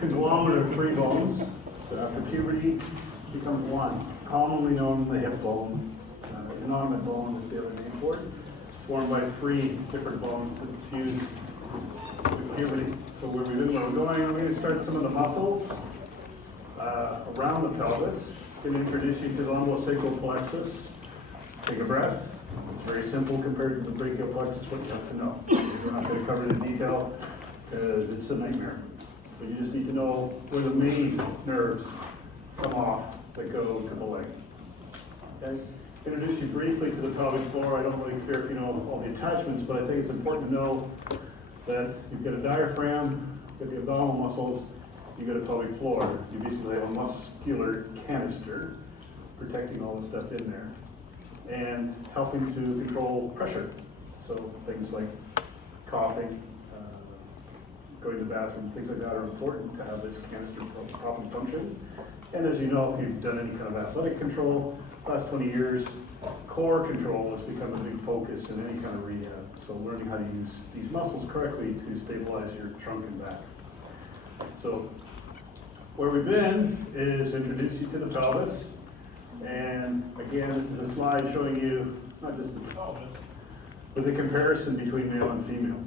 Conglomerate of three bones that after puberty becomes one, commonly known as the hip bone. Innominate bone is the other name for it. It's formed by three different bones that fuse with puberty. So where we're going, I'm going to start some of the muscles around the pelvis. I'm going to introduce you to the lumbosacral plexus. Take a breath. It's very simple compared to the brachial plexus, what you have to know. We're not going to cover the detail because it's a nightmare. But you just need to know where the main nerves come off that go to the leg. Okay? Introduce you briefly to the pelvic floor. I don't really care if you know all the attachments, but I think it's important to know that you've got a diaphragm, you've got the abdominal muscles, you've got a pelvic floor. You basically have a muscular canister protecting all the stuff in there and helping to control pressure. So things like coughing, going to the bathroom, things like that are important to have this canister properly function. And as you know, if you've done any kind of athletic control, last 20 years, core control has become a big focus in any kind of rehab. So learning how to use these muscles correctly to stabilize your trunk and back. So where we've been is introduce you to the pelvis. And again, this is a slide showing you not just the pelvis, but the comparison between male and female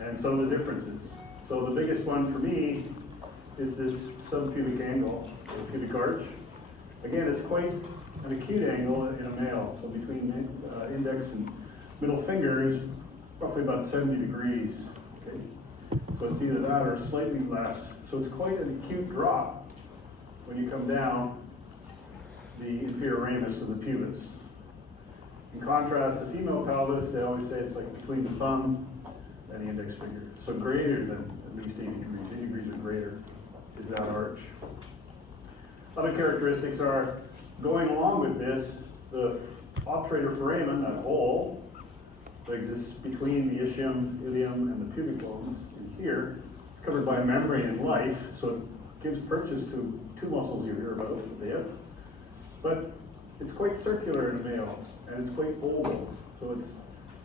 and some of the differences. So the biggest one for me is this subpubic angle, or pubic arch. Again, it's quite an acute angle in a male. So between index and middle fingers, roughly about 70 degrees. Okay? So it's either that or slightly less. So it's quite an acute drop when you come down the inferior ramus of the pubis. In contrast, the female pelvis, they always say it's like between the thumb and the index finger. So greater than at least 80 degrees. 80 degrees or greater is that arch. Other characteristics are, going along with this, the obturator foramen, that hole that exists between the ischium, ilium, and the pubic bones in here, is covered by a membrane in life, so it gives purchase to two muscles you hear about at the hip. But it's quite circular in a male, and it's quite oval. So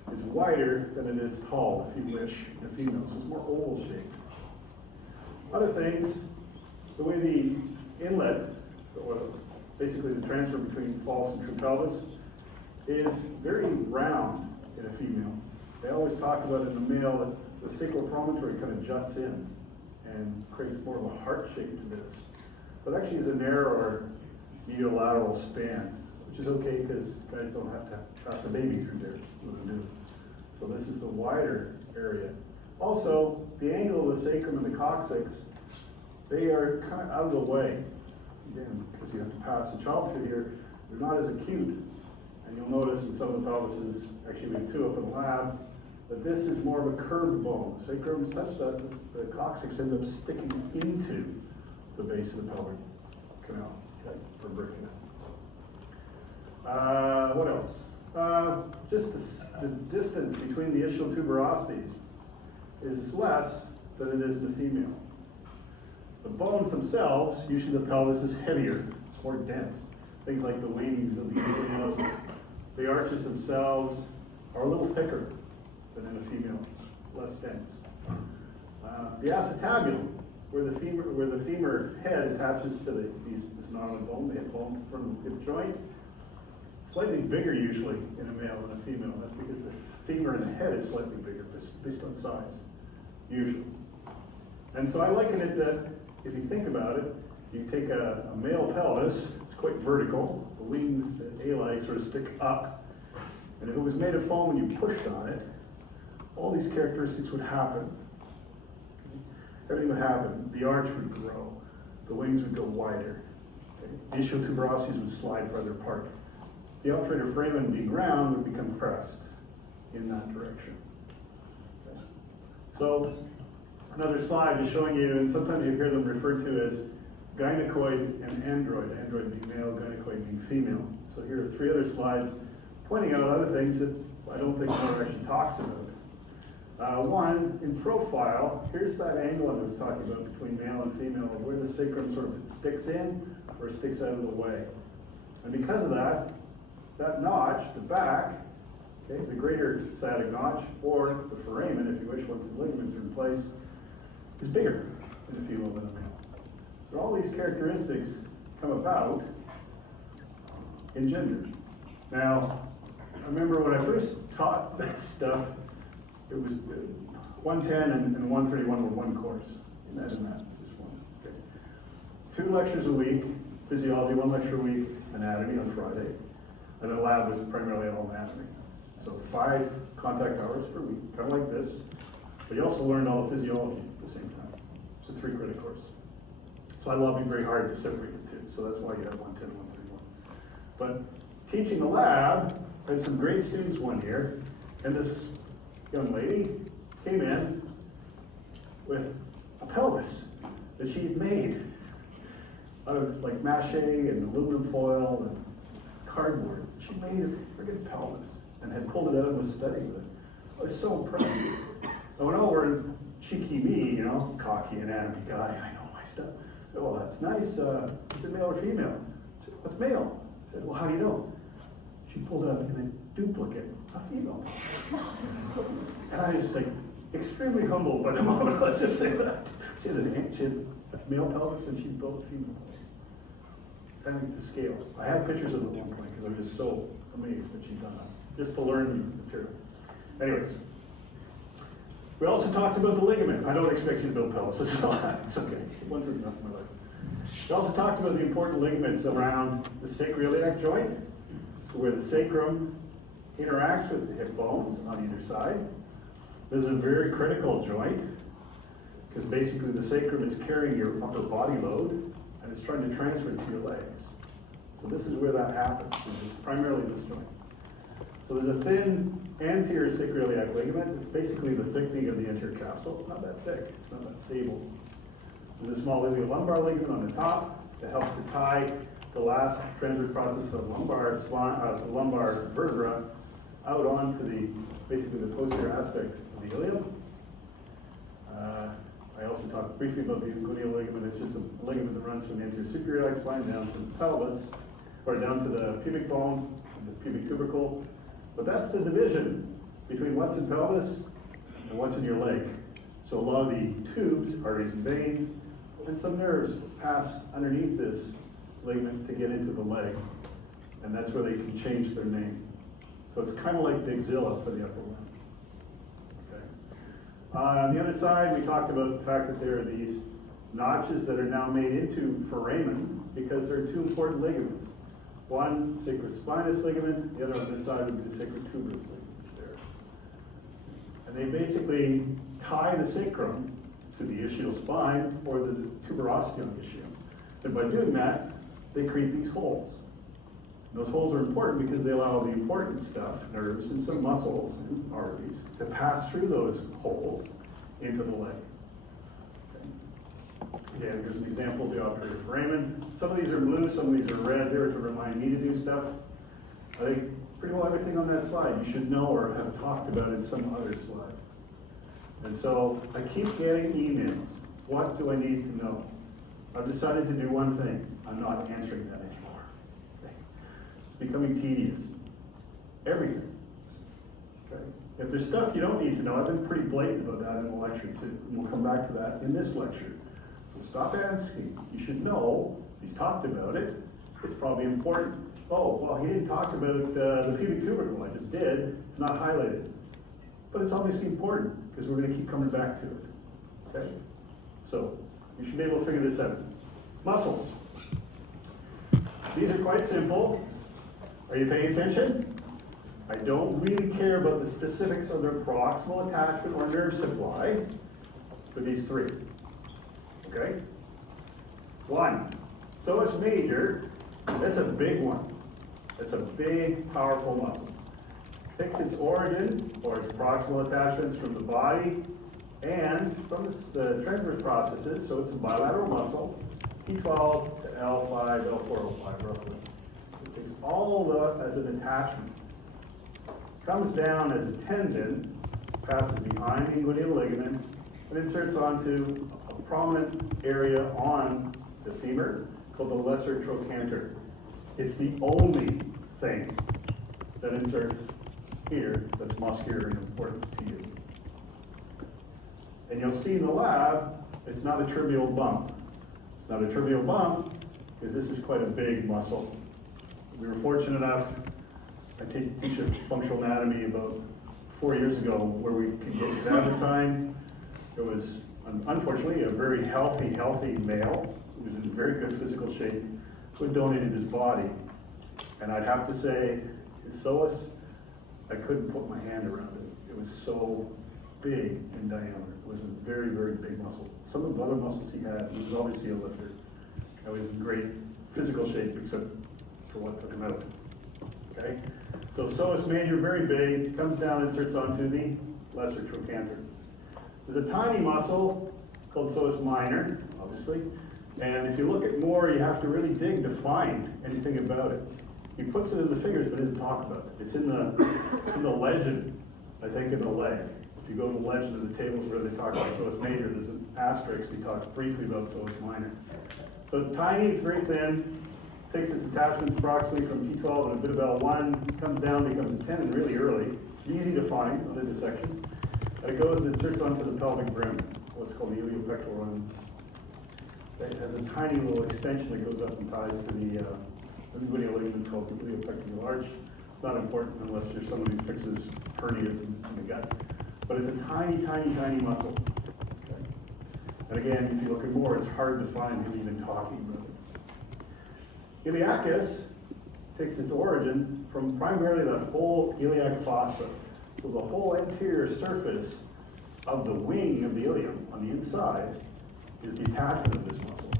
it's wider than it is tall, if you wish, in a female. So it's more oval shaped. Other things, the way the inlet, or basically the transfer between false and true pelvis, is very round in a female. They always talk about in the male that the sacral promontory kind of juts in and creates more of a heart shape to this. But actually is a narrower medial-lateral span, which is okay because guys don't have to pass a baby through there. So this is the wider area. Also, the angle of the sacrum and the coccyx, they are kind of out of the way. Again, because you have to pass the child through here, they're not as acute. And you'll notice in some of the pelvises, actually we have two up in the lab, that this is more of a curved bone. Sacrum such that the coccyx ends up sticking into the base of the pelvic canal, okay, for breaking it. What else? Just the distance between the ischial tuberosities is less than it is in the female. The bones themselves, usually the pelvis is heavier, it's more dense. Things like the wings of the ilium, the arches themselves are a little thicker than in the female, less dense. The acetabulum, where the femur head attaches to this nominal bone, the hip bone from the hip joint, slightly bigger usually in a male than a female. That's because the femur and the head is slightly bigger based on size, usually. And so I liken it that if you think about it, you take a male pelvis, it's quite vertical, the wings, the ali sort of stick up, and if it was made of foam and you pushed on it, all these characteristics would happen. Everything would happen. The arch would grow, the wings would go wider, okay? The ischial tuberosities would slide further apart. The obturator foramen being round would become pressed in that direction. Okay. So another slide is showing you, and sometimes you hear them referred to as gynecoid and android. Android being male, gynecoid being female. So here are three other slides pointing out other things that I don't think one actually talks about. One, in profile, here's that angle I was talking about between male and female, where the sacrum sort of sticks in or sticks out of the way. And because of that, that notch, the back, okay, the greater sciatic notch, or the foramen, if you wish, once the ligaments are in place, is bigger in the female than the male. So all these characteristics come about in gender. Now, I remember when I first taught that stuff, it was 110 and 131 were one course. Imagine that, just one. Okay. 2 lectures a week, physiology, 1 lecture a week, anatomy on Friday. And the lab was primarily all anatomy. So 5 contact hours per week, kind of like this. But you also learned all the physiology at the same time. It's a 3 credit course. So I lobbied very hard to separate the 2. So that's why you have 110 and 131. But teaching the lab, I had some great students one year, and this young lady came in with a pelvis that she had made out of like mache and aluminum foil and cardboard. She made a friggin' pelvis and had pulled it out and was studying with it. I was so impressed. I went over and cheeky me, you know, cocky anatomy guy, I know my stuff. I said, well, that's nice. Is it male or female? I said, what's male? I said, well, how do you know? She pulled out a duplicate, a female. And I was like extremely humbled by the moment, let's just say that. She had a male pelvis and she built a female pelvis. Kind of to scale. I have pictures of it at one point because I was just so amazed that she'd done that. Just to learn the material. Anyways, we also talked about the ligament. I don't expect you to build pelvises. It's okay. Once is enough in my life. We also talked about the important ligaments around the sacroiliac joint, where the sacrum interacts with the hip bones on either side. This is a very critical joint because basically the sacrum is carrying your upper body load and it's trying to transfer it to your legs. So this is where that happens. It's primarily this joint. So there's a thin anterior sacroiliac ligament. It's basically the thickening of the anterior capsule. It's not that thick. It's not that stable. There's a small iliolumbar ligament on the top that helps to tie the last transverse process of the lumbar vertebra out onto basically the posterior aspect of the ilium. I also talked briefly about the gluteal ligament. It's just a ligament that runs from the anterior superior spine down to the pelvis, or down to the pubic bone, the pubic tubercle. But that's the division between what's in pelvis and what's in your leg. So a lot of the tubes, arteries and veins, and some nerves pass underneath this ligament to get into the leg. And that's where they can change their name. So it's kind of like the axilla for the upper limb. Okay. On the other side, we talked about the fact that there are these notches that are now made into foramen because there are 2 important ligaments. One, sacrospinous ligament, the other on this side would be the sacrotuberous ligament there. And they basically tie the sacrum to the ischial spine or the tuberosity on the ischium. And by doing that, they create these holes. And those holes are important because they allow the important stuff, nerves and some muscles and arteries, to pass through those holes into the leg. Okay. Yeah, here's an example of the operator foramen. Some of these are blue, some of these are red there to remind me to do stuff. I think pretty well everything on that slide you should know or have talked about in some other slide. And so I keep getting emails. What do I need to know? I've decided to do one thing. I'm not answering that anymore. It's becoming tedious. Everything. Okay? If there's stuff you don't need to know, I've been pretty blatant about that in the lecture too. And we'll come back to that in this lecture. So stop asking. You should know. He's talked about it. It's probably important. Oh, well, he didn't talk about the pubic tubercle. I just did. It's not highlighted. But it's obviously important because we're going to keep coming back to it. Okay? So you should be able to figure this out. Muscles. These are quite simple. Are you paying attention? I don't really care about the specifics of their proximal attachment or nerve supply for these 3. Okay? 1. So it's major. That's a big one. That's a big, powerful muscle. Takes its origin or its proximal attachments from the body and from the transverse processes. So it's a bilateral muscle, T12 to L5, L4, L5 roughly. It takes all of that as an attachment. Comes down as a tendon, passes behind the inguinal ligament, and inserts onto a prominent area on the femur called the lesser trochanter. It's the only thing that inserts here that's muscular in importance to you. And you'll see in the lab, it's not a trivial bump. It's not a trivial bump because this is quite a big muscle. We were fortunate enough, I teach a functional anatomy about 4 years ago where we could get it at the time. It was unfortunately a very healthy male who was in very good physical shape who had donated his body. And I'd have to say, his psoas, I couldn't put my hand around it. It was so big in diameter. It was a very, very big muscle. Some of the other muscles he had, he was obviously a lifter. He was in great physical shape except for what took him out. Okay? So psoas major, very big, comes down, inserts onto the lesser trochanter. There's a tiny muscle called psoas minor, obviously. And if you look at more, you have to really dig to find anything about it. He puts it in the fingers, but doesn't talk about it. It's in the legend, I think, in the leg. If you go to the legend of the tables where they talk about psoas major, there's an asterisk. He talks briefly about psoas minor. So it's tiny, it's very thin, takes its attachments approximately from T12 and a bit of L1, comes down, becomes a tendon really early. Easy to find on the dissection. And it goes and inserts onto the pelvic brim, what's called the iliopectoral run. It has a tiny little extension that goes up and ties to the inguinal ligament called the iliopectoral arch. It's not important unless you're someone who fixes hernias in the gut. But it's a tiny muscle. Okay? And again, if you look at more, it's hard to find him even talking about it. Iliacus takes its origin from primarily the whole iliac fossa. So the whole anterior surface of the wing of the ilium on the inside is the attachment of this muscle.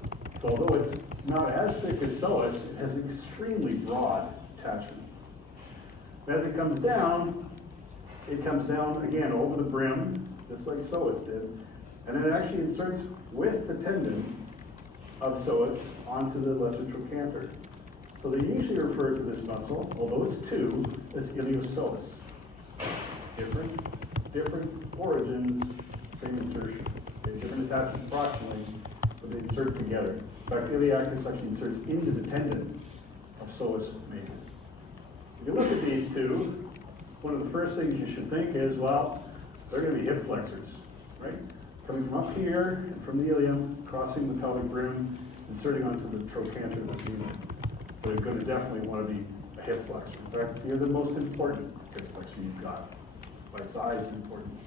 So although it's not as thick as psoas, it has an extremely broad attachment. As it comes down again over the brim, just like psoas did, and then it actually inserts with the tendon of psoas onto the lesser trochanter. So they usually refer to this muscle, although it's two, as iliopsoas. Different origins, same insertion. Okay, different attachments approximately, but they insert together. In fact, iliacus actually inserts into the tendon of psoas major. If you look at these two, one of the first things you should think is, well, they're going to be hip flexors, right? Coming from up here, from the ilium, crossing the pelvic brim, inserting onto the trochanter of the femur. So you're going to definitely want to be a hip flexor. In fact, you're the most important hip flexor you've got. By size important.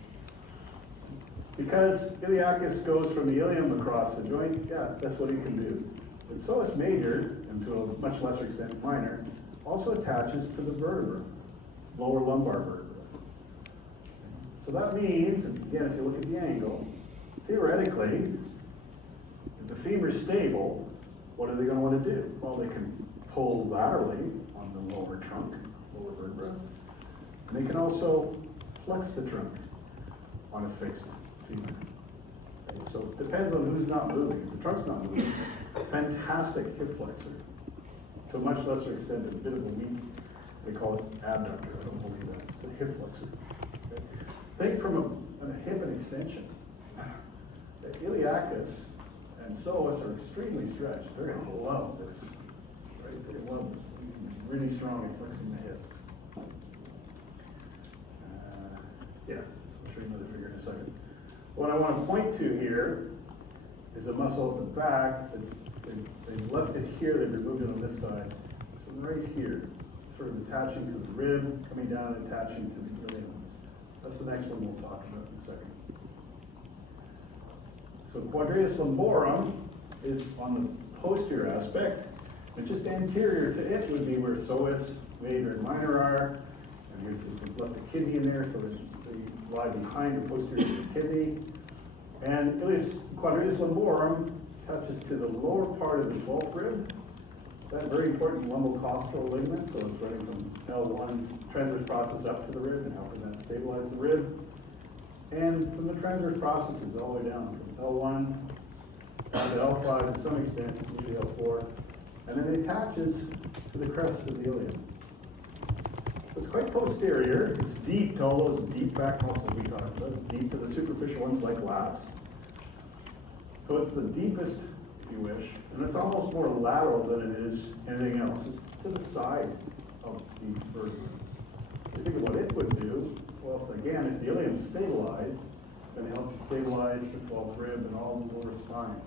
Because iliacus goes from the ilium across the joint, yeah, that's what he can do. But psoas major, and to a much lesser extent minor, also attaches to the vertebra, lower lumbar vertebra. So that means, again, if you look at the angle, theoretically, if the femur is stable, what are they going to want to do? Well, they can pull laterally on the lower trunk, lower vertebra, and they can also flex the trunk on a fixed femur. Okay, so it depends on who's not moving. If the trunk's not moving, fantastic hip flexor. To a much lesser extent, a bit of a weak, they call it abductor. I don't believe that. It's a hip flexor. Okay? Think from a hip and extension. The iliacus and psoas are extremely stretched. They're going to love this. Right? They're going to love this. Really strong at flexing the hip. Yeah, I'll show you another figure in a second. What I want to point to here is a muscle at the back. They've left it here, they've removed it on this side. So right here, sort of attaching to the rib, coming down and attaching to the ilium. That's the next one we'll talk about in a second. So quadratus lumborum is on the posterior aspect, and just anterior to it would be where psoas major and minor are. And here's left the kidney in there, so they lie behind the posterior kidney. And quadratus lumborum touches to the lower part of the 12th rib. That very important lumbocostal ligament, so it's running from L1's transverse process up to the rib and helping that stabilize the rib. And from the transverse processes all the way down from L1 down to L5 to some extent, usually L4. And then it attaches to the crest of the ilium. It's quite posterior. It's deep to all those deep back muscles we talked about, deep to the superficial ones like lats. So it's the deepest, if you wish, and it's almost more lateral than it is anything else. It's to the side of the vertebra. You think of what it would do. Well, again, if the ilium is stabilized, going to help you stabilize the 12th rib and all the lower spines,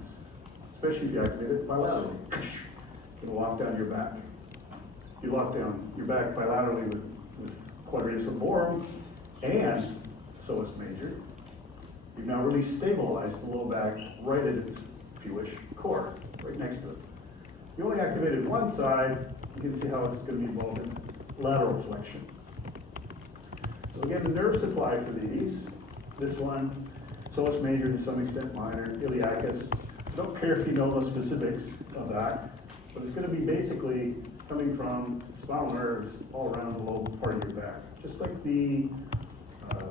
especially if you activate it bilaterally. It's going to lock down your back. You lock down your back bilaterally with quadratus lumborum and psoas major. You've now really stabilized the low back right at its, if you wish, core, right next to it. You only activated one side, you can see how it's going to be involved in lateral flexion. So again, the nerve supply for these, this one, psoas major to some extent minor, iliacus. I don't care if you know the specifics of that, but it's going to be basically coming from spinal nerves all around the lower part of your back, just like the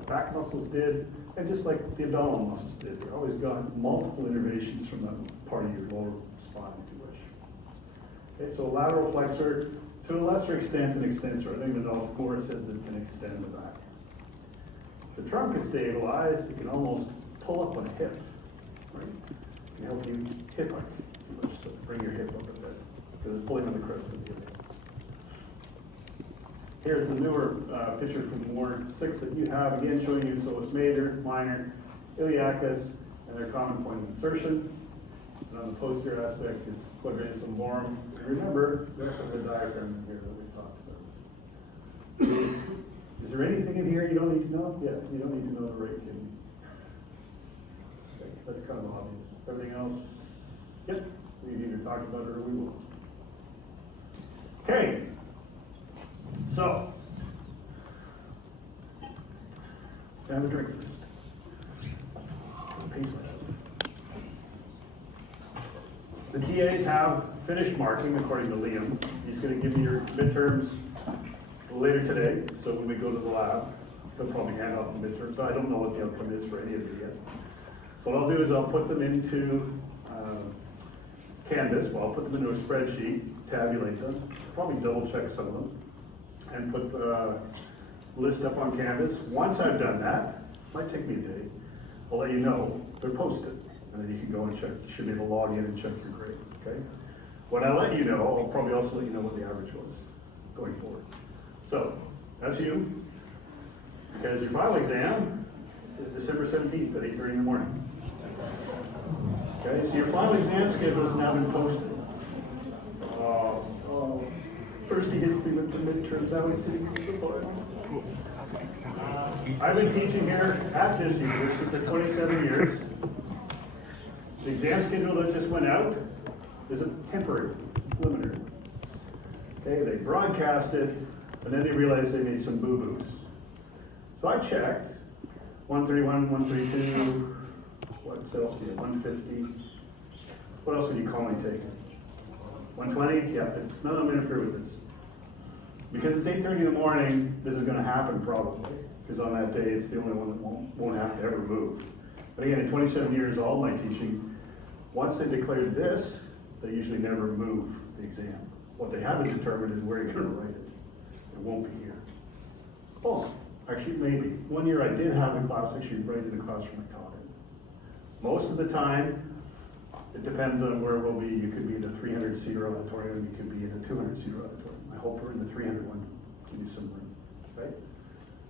back muscles did, and just like the abdominal muscles did. You've always got multiple innervations from the part of your lower spine, if you wish. Okay, so lateral flexor, to a lesser extent, an extensor. I think the dog core says it can extend the back. The trunk is stabilized. You can almost pull up on a hip, right? It can help you hip hike, if you wish. So bring your hip up a bit, because it's pulling on the crest of the hip. Here's the newer picture from Ward 6 that you have, again showing you psoas major, minor, iliacus, and their common point of insertion. And on the posterior aspect is quadratus lumborum. And remember, there's the diaphragm here that we talked about. Is there anything in here you don't need to know? Yeah, you don't need to know the right kidney. Okay, that's kind of obvious. Everything else, yep, we can either talk about it or we will. Okay. So, have a drink first. Pace myself. The TAs have finished marking according to Liam. He's going to give you your midterms later today. So when we go to the lab, he'll probably hand out the midterms. But I don't know what the outcome is for any of you yet. So what I'll do is I'll put them into Canvas. Well, I'll put them into a spreadsheet, tabulate them, probably double check some of them, and put the list up on Canvas. Once I've done that, might take me a day, I'll let you know they're posted, and then you can go and check. You should be able to log in and check your grade, okay? When I let you know, I'll probably also let you know what the average was going forward. So, that's you, because your final exam is December 17th at 8:30 in the morning. Okay, so your final exam schedule has now been posted. First you hit me with the midterms, now we see the final. I've been teaching here at this university for 27 years. The exam schedule that just went out is a temporary, it's preliminary. Okay, they broadcast it, and then they realized they made some boo-boos. So I checked, 131, 132, what else do you have, 150. What else would you call me taking? 120? Yeah, none of them interfere with this. Because it's 8:30 in the morning, this is going to happen probably. Because on that day, it's the only one that won't have to ever move. But again, at 27 years old, my teaching, once they declare this, they usually never move the exam. What they haven't determined is where you're going to write it. It won't be here. Oh, actually, maybe. One year I did have a class actually right in the classroom I taught in. Most of the time, it depends on where we'll be. You could be in a 300-seater auditorium, you could be in a 200-seater auditorium. I hope we're in the 300 one, give you some room, right?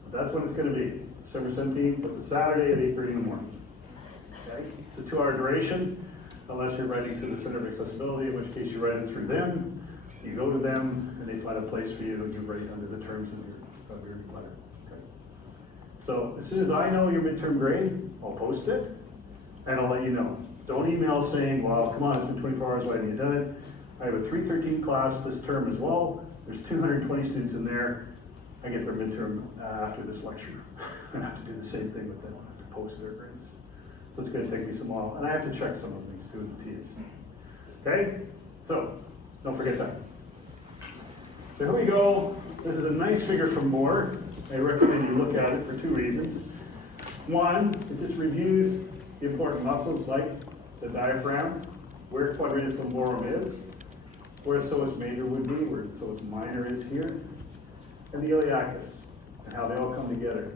But that's when it's going to be, December 17th, but the Saturday at 8:30 in the morning. Okay, it's a 2-hour duration, unless you're writing to the Center of Accessibility, in which case you write it through them, you go to them, and they find a place for you, and you write under the terms of your letter. Okay? So as soon as I know your midterm grade, I'll post it, and I'll let you know. Don't email saying, well, come on, it's been 24 hours, why haven't you done it? I have a 313 class this term as well. There's 220 students in there. I get their midterm after this lecture. I have to do the same thing with them. I have to post their grades. So it's going to take me some while. And I have to check some of these student TAs. Okay? So, don't forget that. So here we go. This is a nice figure from Moore. I recommend you look at it for 2 reasons. One, it just reviews the important muscles like the diaphragm, where quadratus lumborum is, where psoas major would be, where psoas minor is here, and the iliacus, and how they all come together.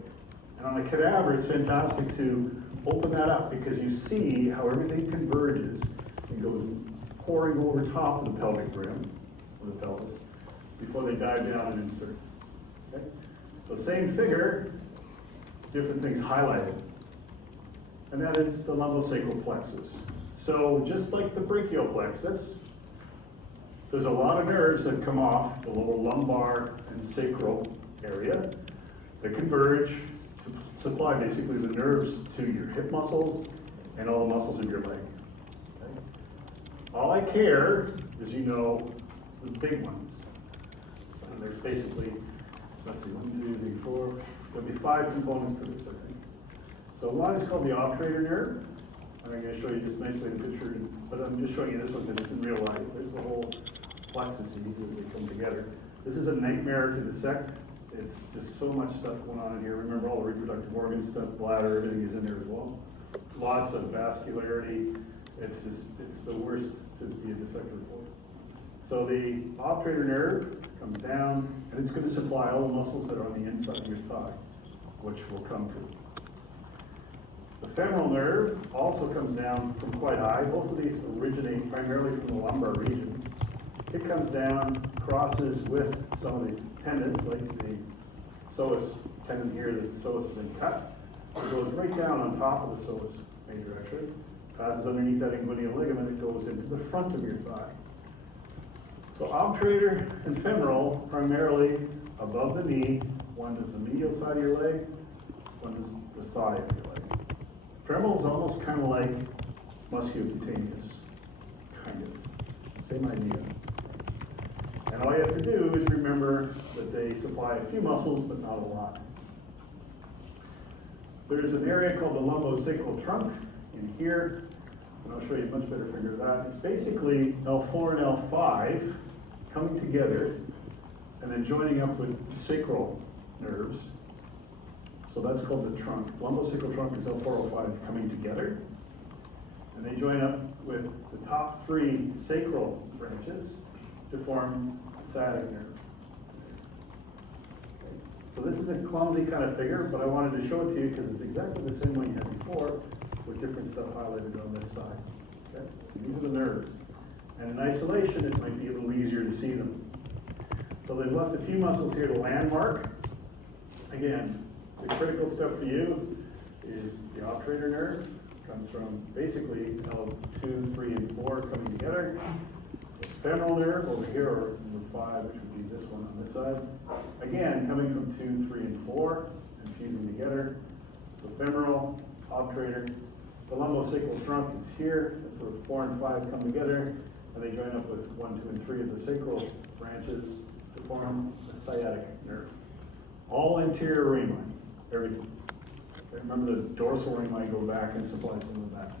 And on the cadaver, it's fantastic to open that up because you see how everything converges and goes pouring over top of the pelvic rim, or the pelvis, before they dive down and insert. Okay? So same figure, different things highlighted. and that is the lumbosacral plexus. So just like the brachial plexus, there's a lot of nerves that come off the lower lumbar and sacral area that converge to supply basically the nerves to your hip muscles and all the muscles of your leg. Okay? All I care is, you know, the big ones. And there's basically, let's see, 1, 2, 3, 4, there'll be 5 components to this, I think. So one is called the obturator nerve. I'm going to show you just nicely in the picture, but I'm just showing you this one because it's in real life. There's the whole plexus as they come together. This is a nightmare to dissect. It's just so much stuff going on in here. Remember all the reproductive organ stuff, bladder, everything is in there as well. Lots of vascularity. It's the worst to be a dissector for. So the obturator nerve comes down, and it's going to supply all the muscles that are on the inside of your thigh, which we'll come to. The femoral nerve also comes down from quite high. Both of these originate primarily from the lumbar region. It comes down, crosses with some of the tendons, like the psoas tendon here, the psoas has been cut. It goes right down on top of the psoas major actually. Passes underneath that inguinal ligament, it goes into the front of your thigh. So obturator and femoral, primarily above the knee. One is the medial side of your leg, one is the thigh of your leg. Femoral is almost kind of like musculocutaneous, kind of, same idea. And all you have to do is remember that they supply a few muscles, but not a lot. There's an area called the lumbosacral trunk in here, and I'll show you a much better figure of that. It's basically L4 and L5 coming together and then joining up with sacral nerves. So that's called the trunk. Lumbosacral trunk is L4, L5 coming together. And they join up with the top 3 sacral branches to form the sciatic nerve. So this is a clumsy kind of figure, but I wanted to show it to you because it's exactly the same one you had before, with different stuff highlighted on this side. Okay? These are the nerves. And in isolation, it might be a little easier to see them. So they've left a few muscles here to landmark. Again, the critical stuff for you is the obturator nerve. Comes from basically L2, 3, and 4 coming together. The femoral nerve over here, or number 5, which would be this one on this side. Again, coming from 2, 3, and 4 and fusing together. So femoral, obturator. The lumbosacral trunk is here. That's where 4 and 5 come together, and they join up with 1, 2, and 3 of the sacral branches to form the sciatic nerve. All anterior rami, everything. Remember the dorsal ring might go back and supply some of that.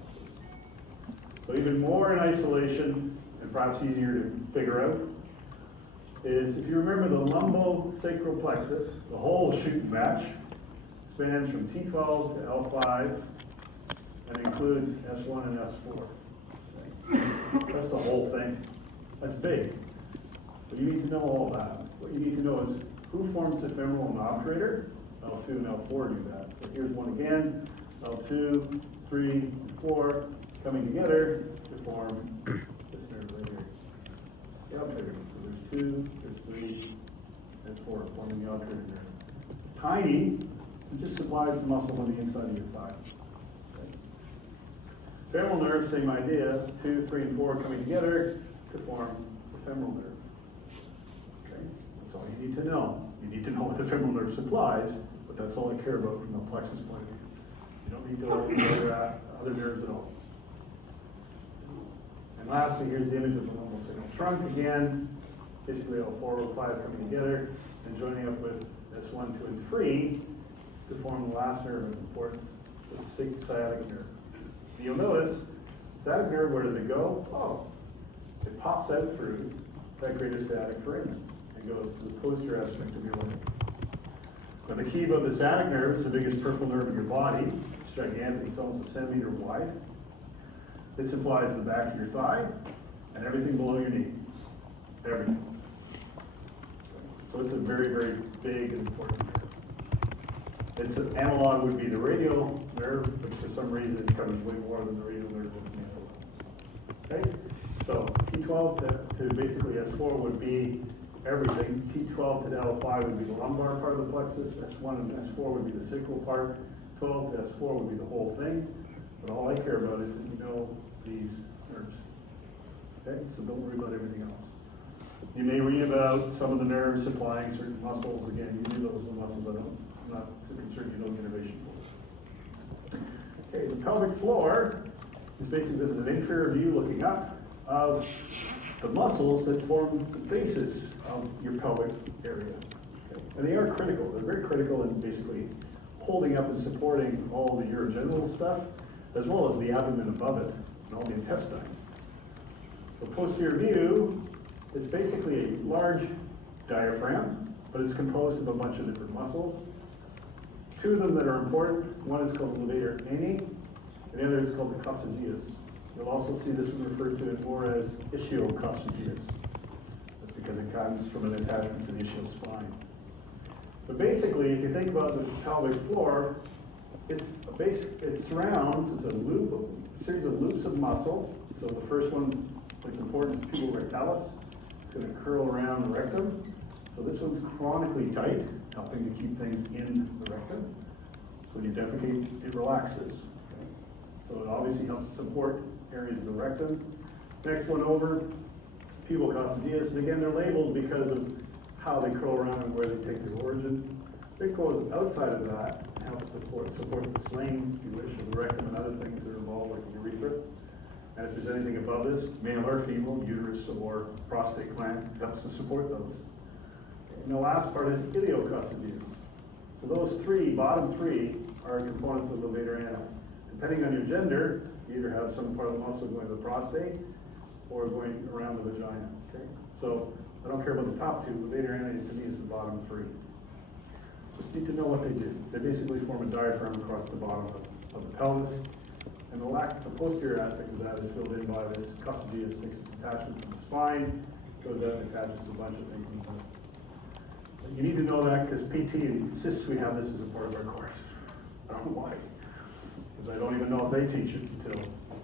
So even more in isolation, and perhaps easier to figure out, is if you remember the lumbosacral plexus, the whole shooting match spans from T12 to L5 and includes S1 and S4. That's the whole thing. That's big. But you need to know all that. What you need to know is who forms the femoral and obturator. L2 and L4 do that. So here's one again. L2, 3, and 4 coming together to form this nerve right here. The obturator. So there's 2, there's 3, and 4 forming the obturator nerve. Tiny, it just supplies the muscle on the inside of your thigh. Okay. Femoral nerve, same idea. 2, 3, and 4 coming together to form the femoral nerve. Okay, that's all you need to know. You need to know what the femoral nerve supplies, but that's all I care about from the plexus point of view. You don't need to know other nerves at all. And lastly, here's the image of the lumbosacral trunk again. Basically, L4, L5 coming together and joining up with S1, 2, and 3 to form the last nerve of importance, the sciatic nerve. And you'll notice, sciatic nerve, where does it go? Oh, it pops out through that greater sciatic foramen. It goes to the posterior aspect of your leg. Now the key about the sciatic nerve is the biggest peripheral nerve in your body. It's gigantic, it's almost a centimeter wide. It supplies the back of your thigh and everything below your knee. Everything. So it's a very, very big and important nerve. Its analog would be the radial nerve, which for some reason it covers way more than the radial nerve in the middle. Okay? So T12 to basically S4 would be everything. T12 to L5 would be the lumbar part of the plexus. S1 and S4 would be the sacral part. 12 to S4 would be the whole thing. But all I care about is that you know these nerves. Okay, so don't worry about everything else. You may read about some of the nerves supplying certain muscles. Again, you knew those were muscles. I'm not so concerned you know the innervation force. Okay, the pelvic floor is basically, this is an inferior view looking up of the muscles that form the basis of your pelvic area. Okay? And they are critical. They're very critical in basically holding up and supporting all the urogenital stuff, as well as the abdomen above it and all the intestine. The posterior view is basically a large diaphragm, but it's composed of a bunch of different muscles. Two of them that are important, one is called the levator ani, and the other is called the coccygeus. You'll also see this one referred to more as ischio-coccygeus. That's because it comes from an attachment to the ischial spine. But basically, if you think about the pelvic floor, it surrounds, it's a loop, a series of loops of muscle. So the first one, that's important, is pubic rectalis. It's going to curl around the rectum. So this one's chronically tight, helping to keep things in the rectum. So when you defecate, it relaxes. Okay? So it obviously helps support areas of the rectum. Next one over, pubococcygeus. And again, they're labeled because of how they curl around and where they take their origin. It goes outside of that, helps support the sling, if you wish, of the rectum and other things that are involved, like the urethra. And if there's anything above this, male or female, uterus or prostate gland, helps to support those. And the last part is idiococcygeus. So those three, bottom three, are components of the levator ani. Depending on your gender, you either have some part of the muscle going to the prostate or going around the vagina. Okay? So I don't care about the top two. Levator ani to me is the bottom three. Just need to know what they do. They basically form a diaphragm across the bottom of the pelvis. And the posterior aspect of that is filled in by this coccygeus, takes its attachment from the spine, goes out and attaches to a bunch of things. You need to know that because PT insists we have this as a part of our course. I don't know why. Because I don't even know if they teach it until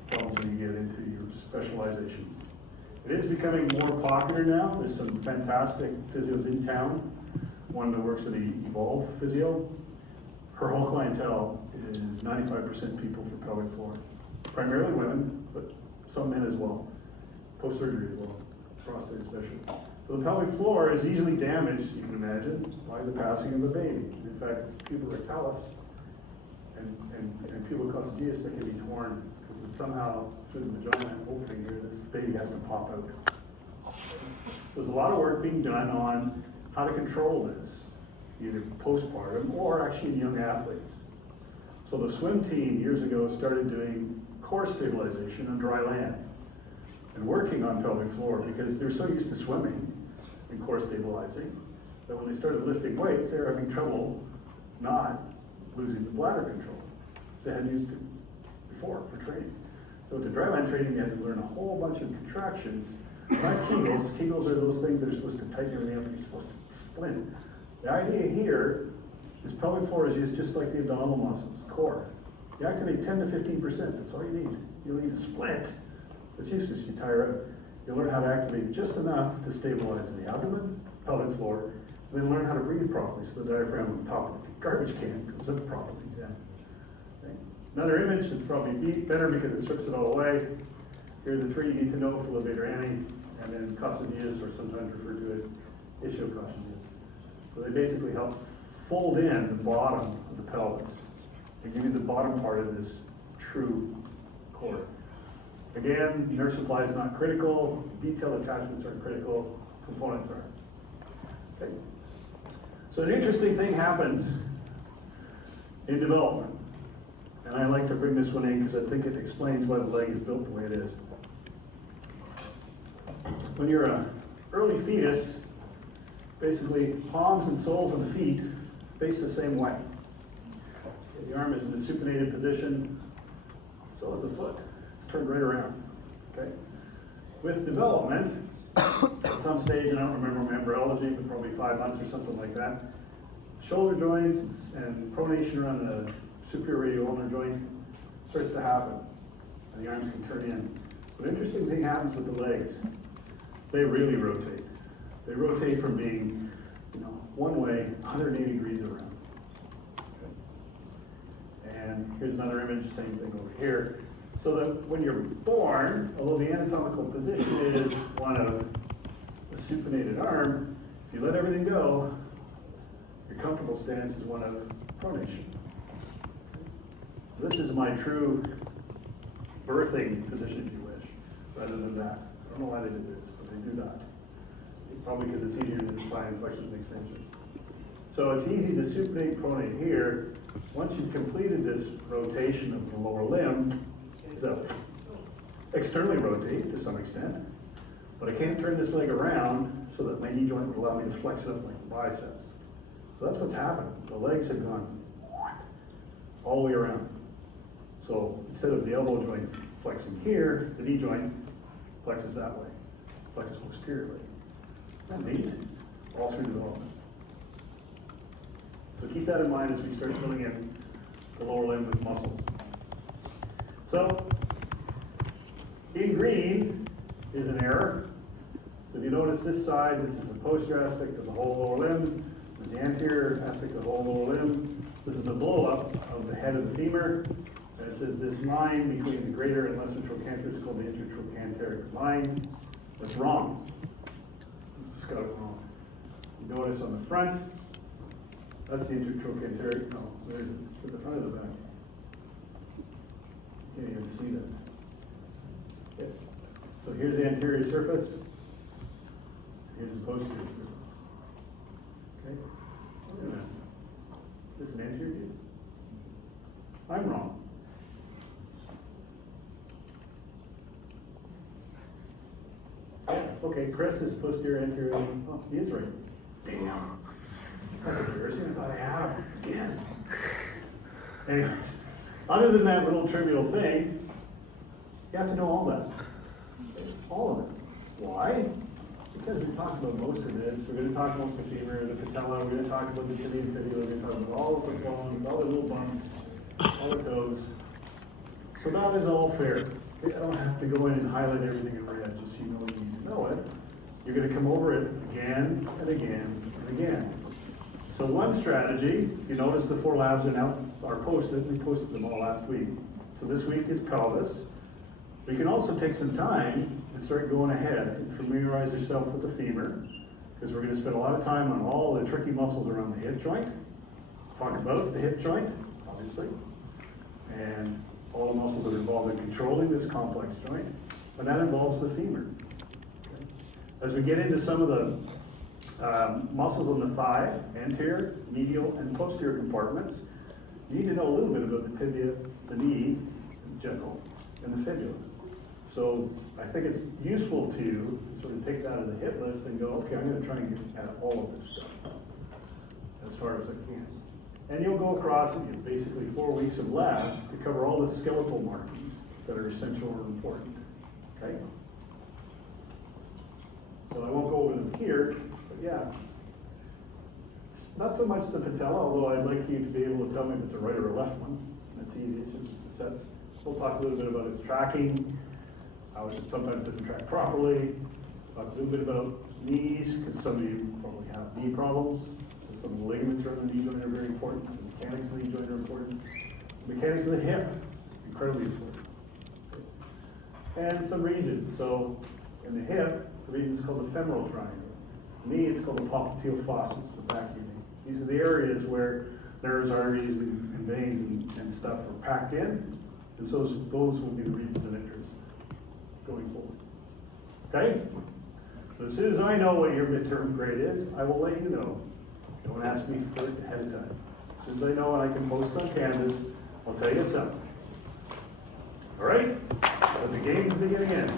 probably you get into your specializations. It is becoming more popular now. There's some fantastic physios in town. One that works at Evolve Physio. Her whole clientele is 95% people for pelvic floor. Primarily women, but some men as well. Post-surgery as well, prostate especially. So the pelvic floor is easily damaged, you can imagine, by the passing of the baby. In fact, pubic rectalis and pubococcygeus, they can be torn because it's somehow through the vagina opening here, this baby has to pop out. There's a lot of work being done on how to control this, either postpartum or actually in young athletes. So the swim team years ago started doing core stabilization on dry land and working on pelvic floor because they're so used to swimming and core stabilizing that when they started lifting weights, they were having trouble not losing the bladder control. So they hadn't used it before for training. So to dry land training, you had to learn a whole bunch of contractions. Not Kegels. Kegels are those things that are supposed to tighten everything up and you're supposed to splint. The idea here is pelvic floor is used just like the abdominal muscles, core. You activate 10 to 15%, that's all you need. You don't need to splint. It's useless, you tire out. You learn how to activate just enough to stabilize the abdomen, pelvic floor, and then learn how to breathe properly so the diaphragm on top of the garbage can goes up properly. Yeah. Okay. Another image that's probably better because it strips it all away. Here are the three you need to know for levator ani, and then coccygeus, or sometimes referred to as ischio-coccygeus. So they basically help fold in the bottom of the pelvis and give you the bottom part of this true core. Again, nerve supply is not critical, detailed attachments are critical, components are. Okay. So an interesting thing happens in development. And I like to bring this one in because I think it explains why the leg is built the way it is. When you're an early fetus, basically palms and soles of the feet face the same way. The arm is in a supinated position, so is the foot. It's turned right around. Okay. With development, at some stage, and I don't remember my embryology, but probably 5 months or something like that, shoulder joints and pronation around the superior radial ulnar joint starts to happen, and the arms can turn in. But an interesting thing happens with the legs. They really rotate. They rotate from being, one way, 180 degrees around. Okay. And here's another image, same thing over here. So that when you're born, although the anatomical position is one of a supinated arm, if you let everything go, your comfortable stance is one of pronation. So this is my true birthing position, if you wish, rather than that. I don't know why they did this, but they do that. Probably because it's easier to define flexion and extension. So it's easy to supinate, pronate here. Once you've completed this rotation of the lower limb, so externally rotate to some extent, but I can't turn this leg around so that my knee joint will allow me to flex it up like the biceps. So that's what's happened. The legs have gone all the way around. So instead of the elbow joint flexing here, the knee joint flexes that way, flexes posteriorly. Isn't that neat? All through development. So keep that in mind as we start filling in the lower limb with muscles. So, in green is an error. So if you notice this side, this is the posterior aspect of the whole lower limb. This is the anterior aspect of the whole lower limb. This is the blow-up of the head of the femur. And it says this line between the greater and lesser trochanter is called the intertrochanteric line. That's wrong. Just got it wrong. You notice on the front, that's the intertrochanteric. No, there's to the front of the back. You can't even see that. Okay. So here's the anterior surface. Here's the posterior surface. Okay. Wait a minute. This is an anterior view. I'm wrong. Yeah. Okay. Chris is posterior, anterior. Oh, he is right. Damn. That's embarrassing. I thought I had him again. Anyways, other than that little trivial thing, you have to know all that. All of it. Why? Because we talked about most of this. We're going to talk about the femur, the patella, we're going to talk about the tibia and fibula, we're going to talk about all of the bones, all the little bumps, all the toes. So that is all fair. I don't have to go in and highlight everything in red, just so you know you need to know it. You're going to come over it again and again and again. So one strategy, you notice the 4 labs are now posted. We posted them all last week. So this week is pelvis. We can also take some time and start going ahead and familiarize yourself with the femur, because we're going to spend a lot of time on all the tricky muscles around the hip joint. Talk about the hip joint, obviously, and all the muscles that are involved in controlling this complex joint, and that involves the femur. Okay. As we get into some of the muscles on the thigh, anterior, medial, and posterior compartments, you need to know a little bit about the tibia, the knee in general, and the fibula. So I think it's useful to sort of take that out of the hip list and go, okay, I'm going to try and get at all of this stuff as far as I can. And you'll go across basically 4 weeks of labs to cover all the skeletal markings that are essential or important. Okay? So I won't go over them here, but yeah. Not so much the patella, although I'd like you to be able to tell me if it's a right or a left one. That's easy, it's just the sets. We'll talk a little bit about its tracking, how it sometimes doesn't track properly. Talk a little bit about knees, because some of you probably have knee problems. So some of the ligaments around the knee joint are very important. The mechanics of the knee joint are important. The mechanics of the hip, incredibly important. And some regions. So in the hip, the region is called the femoral triangle. Knee, it's called the popliteal fossa, the back of your knee. These are the areas where nerves, arteries, and veins and stuff are packed in. And so those will be the regions of interest going forward. Okay? So as soon as I know what your midterm grade is, I will let you know. Don't ask me for it ahead of time. As soon as I know and I can post on Canvas, I'll tell you something. All right? But the game's beginning in.